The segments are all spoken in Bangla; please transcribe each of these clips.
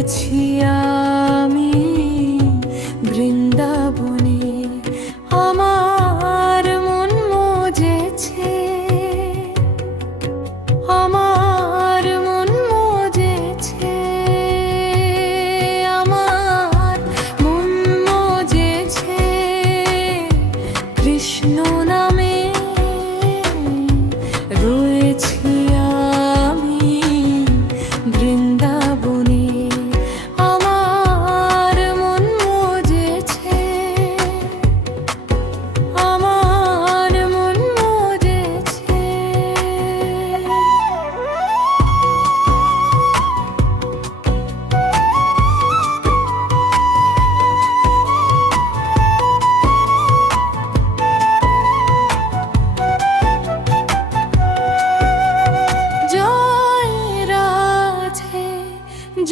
করেছি আর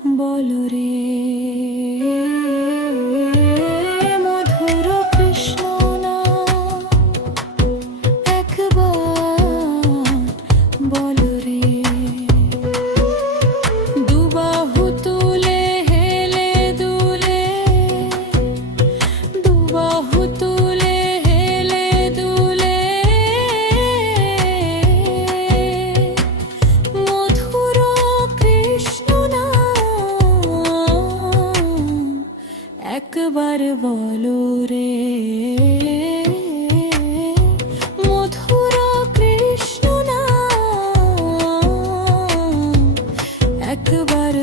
একবার বলো রে মধুর কৃষ্ণ একবার